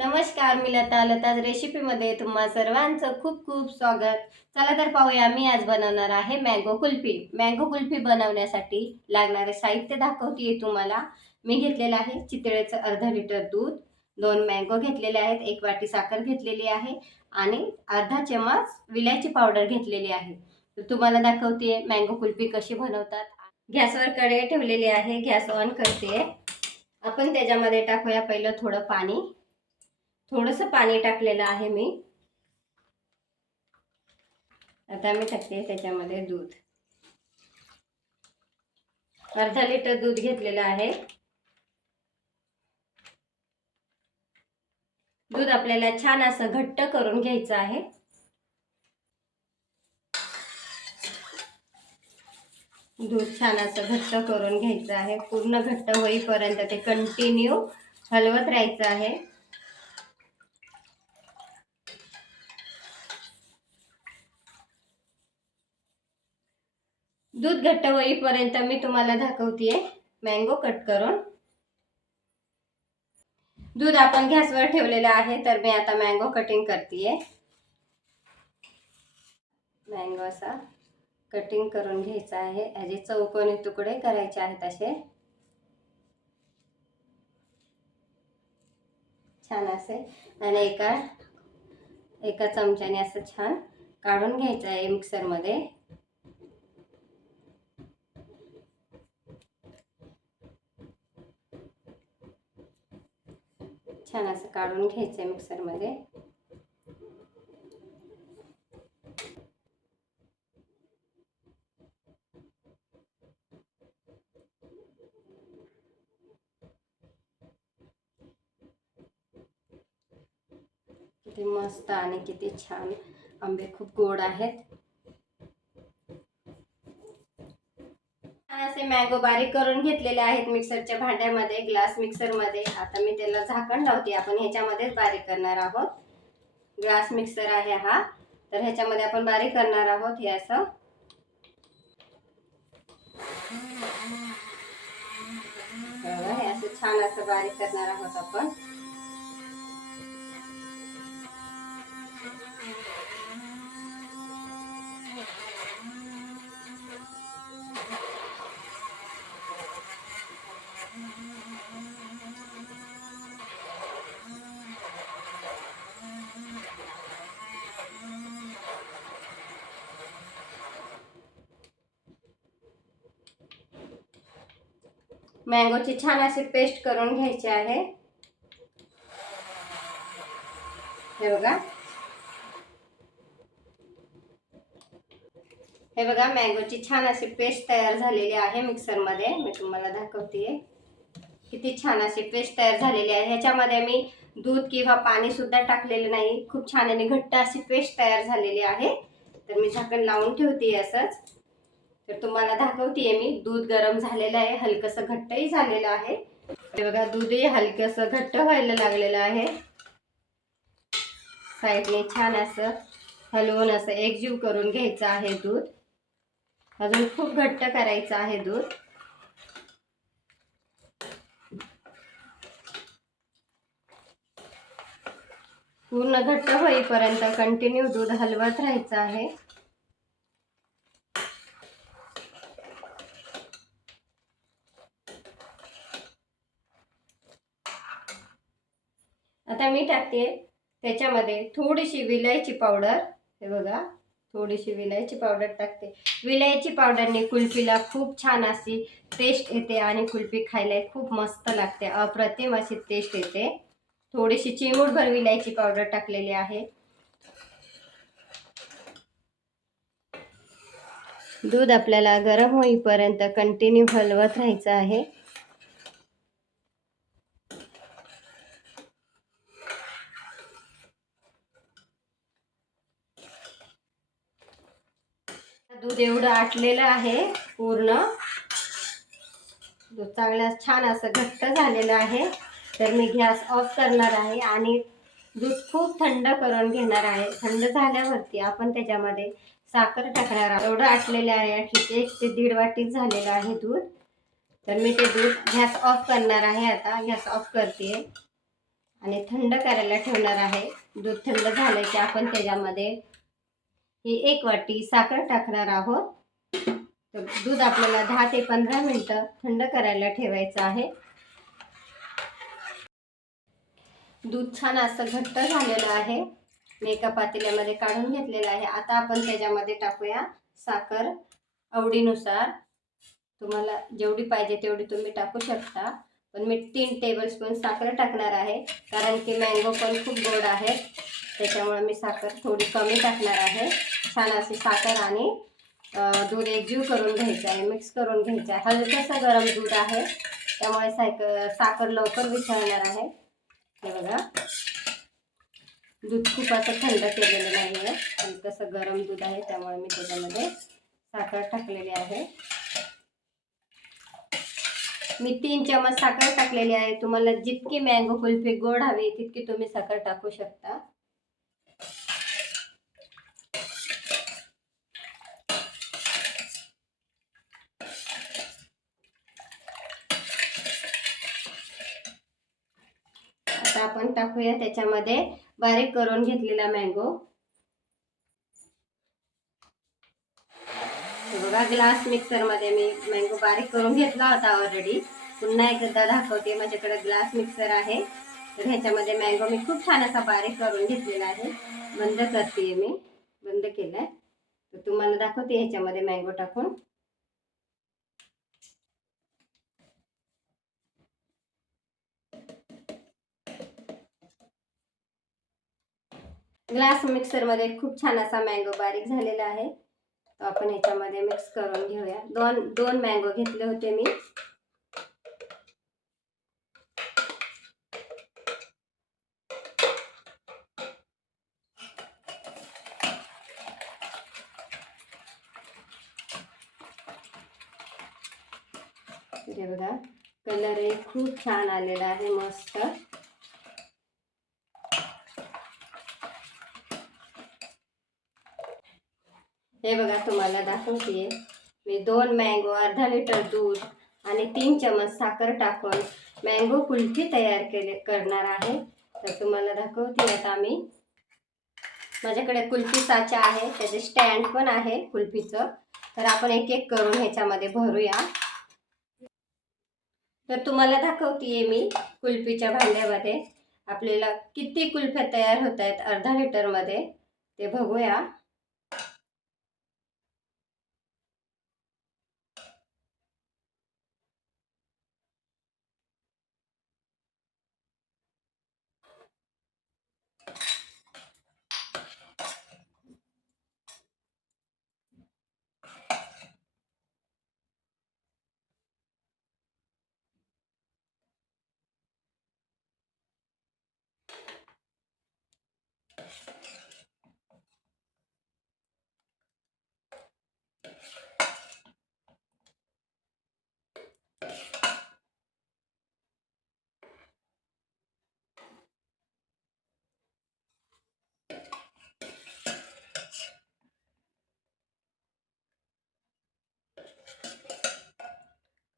नमस्कार मी लता. लताज रेसिपीमध्ये तुम्हा सर्वांचं खूप खूप स्वागत. चला तर पाहूया मी आज बनवणार आहे मँगो कुल्फी. मँगो कुल्फी बनवण्यासाठी लागणारे साहित्य दाखवते तुम्हाला. मी घेतलेलं आहे चितळेचं अर्धा लिटर दूध. दोन मँगो घेतलेले आहेत एक वाटी साखर घेतलेली आहे आणि अर्धा चमच विलायची पावडर घेतलेली आहे. तर तुम्हाला दाखवते मँगो कुल्फी कशी बनवतात. गॅसवर कढई ठेवलेली आहे गॅस ऑन करते. आपण त्याच्यामध्ये टाकूया पहिलं थोडं पाणी. थोडंसं पाणी टाकलेलं आहे मी. आता मी टाकते त्याच्यामध्ये दूध. अर्धा लिटर दूध घेतलेलं आहे. दूध आपल्याला छान असं घट्ट करून घ्यायचं आहे. दूध छान असं घट्ट करून घ्यायचं आहे. पूर्ण घट्ट होईपर्यंत ते कंटिन्यू हलवत राहायचं आहे. दूध घट्ट होईपर्यंत मी तुम्हाला दाखवतेय. मँगो कट करून. दूध आपण गॅसवर ठेवलेलं आहे तर मी आता मँगो कटिंग करते मँगो असा कटिंग करून घ्यायचा आहे. ह्याचे चौकोनी तुकडे करायचे आहेत असे. छान असे. आणि एका एका चमच्याने असं छान काढून घ्यायचं आहे मिक्सरमध्ये छान असं काढून घ्यायचं आहे मिक्सरमध्ये. किती मस्त आणि किती छान आंबे खूप गोड आहेत छान असे मँगो बारीक करून घेतलेले आहेत मिक्सरच्या भांड्यामध्ये ग्लास मिक्सरमध्ये. आता मी त्याला झाकण लावते. आपण ह्याच्यामध्येच बारीक करणार आहोत. ग्लास मिक्सर आहे हा. तर ह्याच्यामध्ये आपण बारीक करणार आहोत हे असं. हे असं छान असं बारीक करणार आहोत आपण. मँगोची छान अशी पेस्ट करून घ्यायची आहे. हे बघा. हे बघा मँगोची छान अशी पेस्ट तयार झालेली आहे मिक्सरमध्ये. मी तुम्हाला दाखवते. किती छान अशी पेस्ट तयार झालेली आहे. ह्याच्यामध्ये मी दूध किंवा पाणी सुद्धा टाकलेलं नाही. खूप छान आणि घट्ट अशी पेस्ट तयार झालेली आहे. तर मी झाकण लावून ठेवते असंच. तर तुम्हाला दाखवते मी. दूध गरम झालेलं आहे हलकंसं घट्टही झालेलं आहे. हे बघा दूधही हलकंसं घट्ट व्हायला लागलेलं आहे. साईडने छान असं हलवून असं एकजीव करून घ्यायचं आहे दूध. अजून खूप घट्ट करायचं आहे दूध. पूर्ण घट्ट होईपर्यंत कंटिन्यू दूध हलवत राहायचं आहे. आता मी टाकते त्याच्यामध्ये थोडीशी विलायची पावडर. हे बघा थोडीशी विलायची पावडर टाकते. विलायची पावडरने कुल्फीला खूप छान अशी टेस्ट येते आणि कुल्फी खायला खूप मस्त लागते. अप्रतिम अशी टेस्ट येते. थोडीशी चिमूटभर विलायची पावडर टाकलेली आहे. दूध आपल्याला गरम होईपर्यंत कंटिन्यू हलवत राहायचं आहे. दूध आटलेलं आहे पूर्ण. दूध चांगलं छान असं घट्ट झालेलं आहे. तर मी गॅस ऑफ करणार आहे आणि दूध खूप थंड करून घेणार आहे. थंड झाल्यावरती आपण त्याच्यामध्ये साखर टाकणार आहोत. एवढं आटलेलं आहे ॲटलीस्ट एक ते दीड वाटीच झालेलं आहे दूध. तर मी ते दूध गॅस ऑफ करणार आहे आता. गॅस ऑफ करते. आणि थंड करायला ठेवणार आहे. दूध थंड झालं की आपण त्याच्यामध्ये ही एक वाटी साखर टाकणार आहोत. तर दूध आपल्याला दहा ते पंधरा मिनटं थंड करायला ठेवायचं आहे. दूध छान असं घट्ट झालेलं आहे. मी एका पातेल्यामध्ये काढून घेतलेलं आहे. आता आपण त्याच्यामध्ये टाकूया साखर आवडीनुसार. तुम्हाला जेवढी पाहिजे तेवढी तुम्ही टाकू शकता. पण मी तीन टेबलस्पून साखर टाकणार आहे. कारण की मँगो पण खूप गोड आहेत. त्याच्यामुळे मी साखर थोडी कमी टाकणार आहे. छान अशी साखर आणि दूध एकजीव करून घ्यायचं आहे मिक्स करून घ्यायचं आहे. हलकंसं गरम दूध आहे त्यामुळे सायक साखर लवकर विसरणार आहे. हे बघा. दूध खूप असं थंड केलेलं नाही आहे हलकंसं गरम दूध आहे त्यामुळे मी त्याच्यामध्ये साखर टाकलेली आहे. मी तीन चमच साखर टाकलेली आहे. तुम्हाला जितकी मँगो कुल्फी गोड हवी तितकी तुम्ही साखर टाकू शकता आता आपण टाकूया त्याच्यामध्ये. बारीक करून घेतलेला मँगो बघा ग्लास मिक्सरमध्ये मी मँगो बारीक करून घेतला होता ऑलरेडी पुन्हा एकदा दाखवते माझ्याकडे ग्लास मिक्सर आहे. तर ह्याच्यामध्ये मँगो मी खूप छान असा बारीक करून घेतलेला आहे. बंद करते मी. बंद केलाय. तर तुम्हाला दाखवते ह्याच्यामध्ये मँगो टाकून. ग्लास मिक्सरमध्ये खूप छान असा मँगो बारीक झालेला आहे. तो आपण ह्याच्यामध्ये मिक्स करून घेऊया. दोन दोन मँगो घेतले होते मी. बघा कलरही खूप छान आलेला आहे मस्त. हे बघा तुम्हाला दाखवते. मी दोन मँगो अर्धा लिटर दूध आणि तीन चमच साखर टाकून मँगो कुल्फी तयार केले करणार आहे. तर तुम्हाला दाखवते आता मी माझ्याकडे कुल्फी साचा आहे त्याचे स्टँड पण आहे कुल्फीचं. तर आपण एक एक करून ह्याच्यामध्ये भरूया. तर तुम्हाला दाखवते मी कुल्फीच्या भांड्यामध्ये. आपल्याला किती कुल्फ्या तयार होत आहेत अर्धा लिटरमध्ये ते बघूया.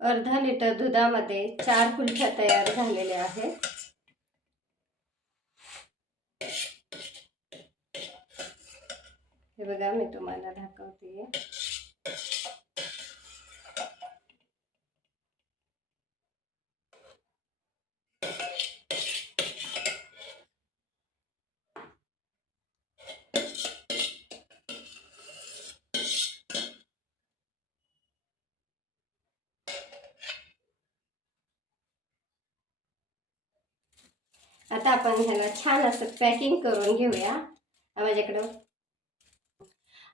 अर्धा लिटर दुधामध्ये चार कुल्फ्या तयार झालेल्या आहेत. हे बघा मी तुम्हाला दाखवते. आता आपण ह्याला छान असं पॅकिंग करून घेऊया. माझ्याकडं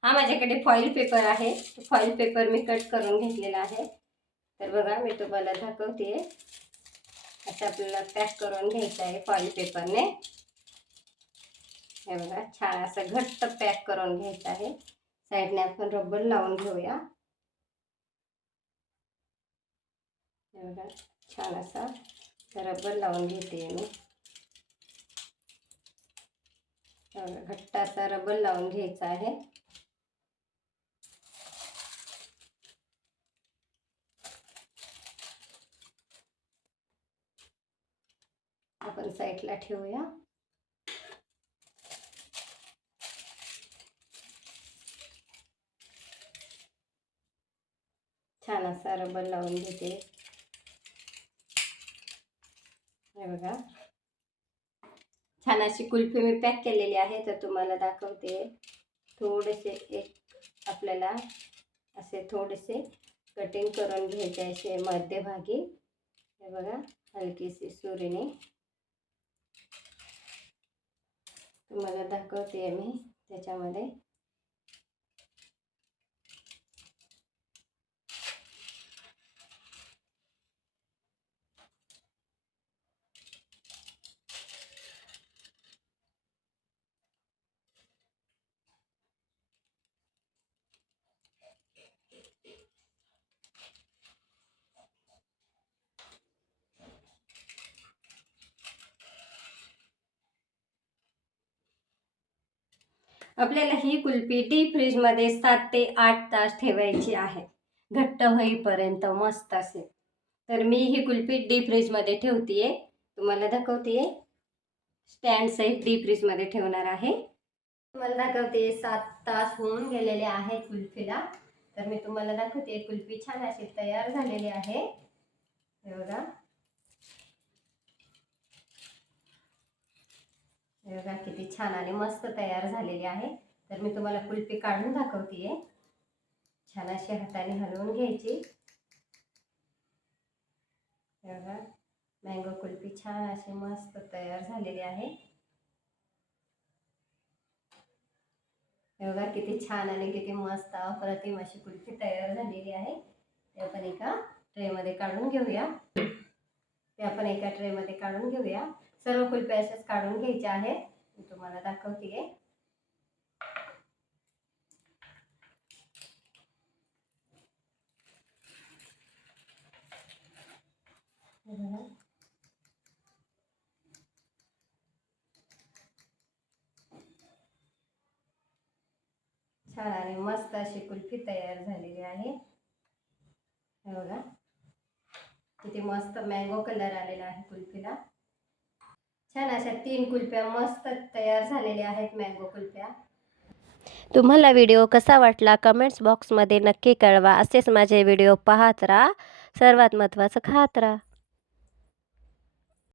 हा माझ्याकडे फॉईल पेपर आहे. फॉईल पेपर मी कट करून घेतलेला आहे. तर बघा मी तुम्हाला दाखवते. असं आपल्याला पॅक करून घ्यायचं आहे फॉईल पेपरने हे बघा छान असं घट्ट पॅक करून घ्यायचं आहे. साईडने आपण रबर लावून घेऊया. हे बघा छान असा रबर लावून घेते मी. घट्ट असा रबर लावून घ्यायचा आहे. आपण साईडला ठेवूया. छान असा रबर लावून घेते. हे बघा. छान अशी कुल्फी मी पॅक केलेली आहे तर तुम्हाला दाखवते. थोडेसे एक आपल्याला असे थोडेसे कटिंग करून घ्यायचे असे मध्यभागी. हे बघा हलकीशी सुरीने. तुम्हाला दाखवते मी त्याच्यामध्ये. आपल्याला ही कुल्फी डीप फ्रीजमध्ये सात ते आठ तास ठेवायची आहे. घट्ट होईपर्यंत मस्त असेल. तर मी ही कुल्फी डीप फ्रीजमध्ये ठेवते तुम्हाला दाखवते स्टँड सहित डीप फ्रीजमध्ये ठेवणार आहे. तुम्हाला दाखवते सात तास होऊन गेलेले आहे कुल्फीला. तर मी तुम्हाला दाखवते कुल्फी छान अशी तयार झालेली आहे. एवढा बघा किती छान आणि मस्त तयार झालेली आहे. तर मी तुम्हाला कुल्फी काढून दाखवते छान अशी हाताने हलवून घ्यायची. बघा मँगो कुल्फी छान अशी मस्त तयार झालेली आहे. बघा किती छान आणि किती मस्त अप्रतिम अशी कुल्फी तयार झालेली आहे. ते आपण एका ट्रेमध्ये काढून घेऊया. ते आपण एका ट्रेमध्ये काढून घेऊया. सर्व कुल्फी अशाच काढून घ्यायच्या आहेत. मी तुम्हाला दाखवते. छान आणि मस्त अशी कुल्फी तयार झालेली आहे. हे बघा. किती मस्त मँगो कलर आलेला आहे कुल्फीला. छान अशा तीन कुल्प्या मस्त तयार झालेल्या आहेत मँगो कुल्प्या. तुम्हाला व्हिडिओ कसा वाटला कमेंट्स बॉक्समध्ये नक्की कळवा. असेच माझे व्हिडिओ पाहत राहा. सर्वात महत्त्वाचं खात राहा.